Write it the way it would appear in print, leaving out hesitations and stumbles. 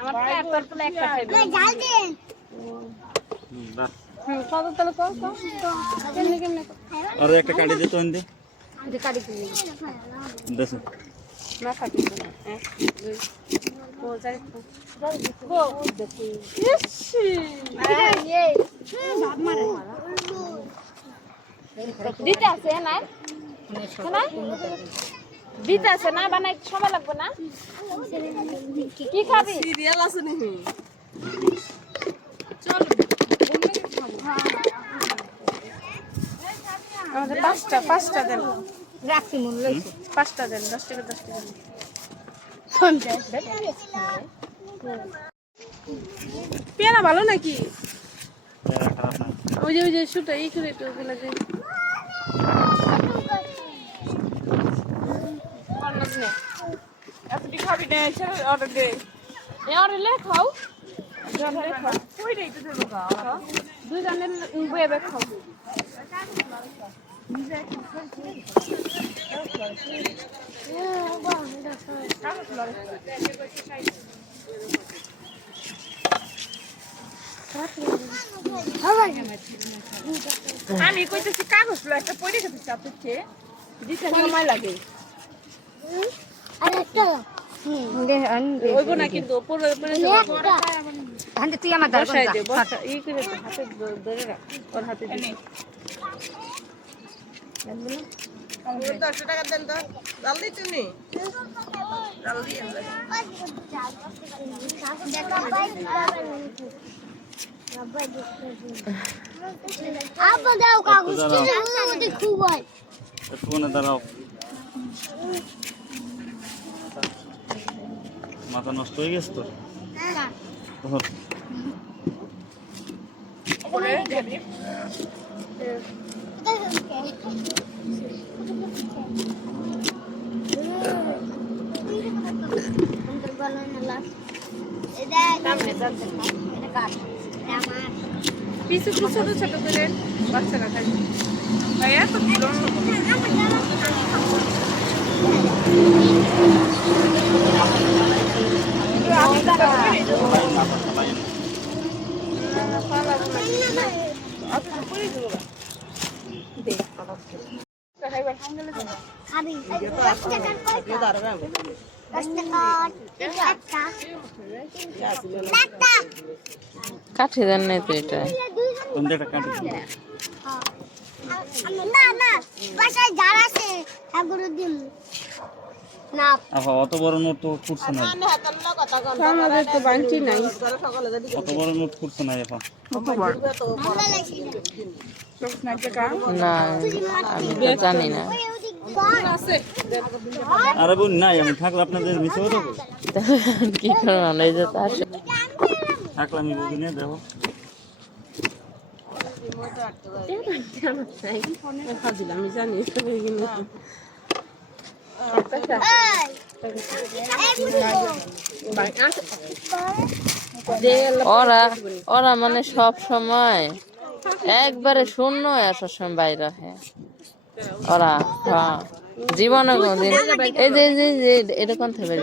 আমার তো এক তরফলে একটা খাইবে জাল দেন বাস কত তাহলে কত কেমনে কেমনে আর একটা কাটি দে তো এনে যে কাটি দিই দেখ না কাটি দিই এক দুই ও যাই ও দেখি ইসি এই বাপ মারে দিতে আছে না না দিতে আছে না বানাই সময় লাগবে না কি খাবি সিরিয়াল আছে নাকি আমাদের পাঁচটা দেন রাখছি মনে লইছে পাঁচটা দেন 10 টাকা 10 টাকা পেয়ারা ভালো নাকি খারাপ না ওই যে শুটা এই করে তো ওগুলা যে আপনি খাবি না ছেড়ে অর্ডার দে এ আর লে খাও কই রে তো দেবো গা দুই জনের বইবে খাও আমি কইতেছি কাগজ লো একটা পড়ে গেছে চাপতে দিতে সময় লাগে ওইব না কিন্তু উপরে উপরে হাতে তুই আমার বসাই দে বসা ই করে তো হাতে ধরে রাখ ওর হাতে দে 10 টাকা দেন তো জলদি তুমি জলদি আপা দাও কাগজ কি খুব হয় একটু না দাঁড়াও মাথা নষ্ট হয়ে গেছে তো পিছু ছোট ছোট করে বাচ্চারা খাই ভাইয়া তো দিল কাঠি দেন নাই তো এটা তুমি একটা কাটি না না বাসায় যার আছে এগুলো দিম না আহা অত বড় নোট তো ফুটছে না আমাদের তো বাঞ্চি নাই অত বড় নোট ফুটছে না এখন না আমি তো জানি না আরে বোন নাই আমি থাকলে আপনাদের মিছে হতো কি করলাম এই যে তো আসে থাকলে আমি বুঝি না দেখো আমি জানি ওরা ওরা মানে সব সময় একবারে শূন্য আসার সময় বাইরে রাখে ওরা হ্যাঁ জীবনে কোনদিন এই যে এরকম থেকে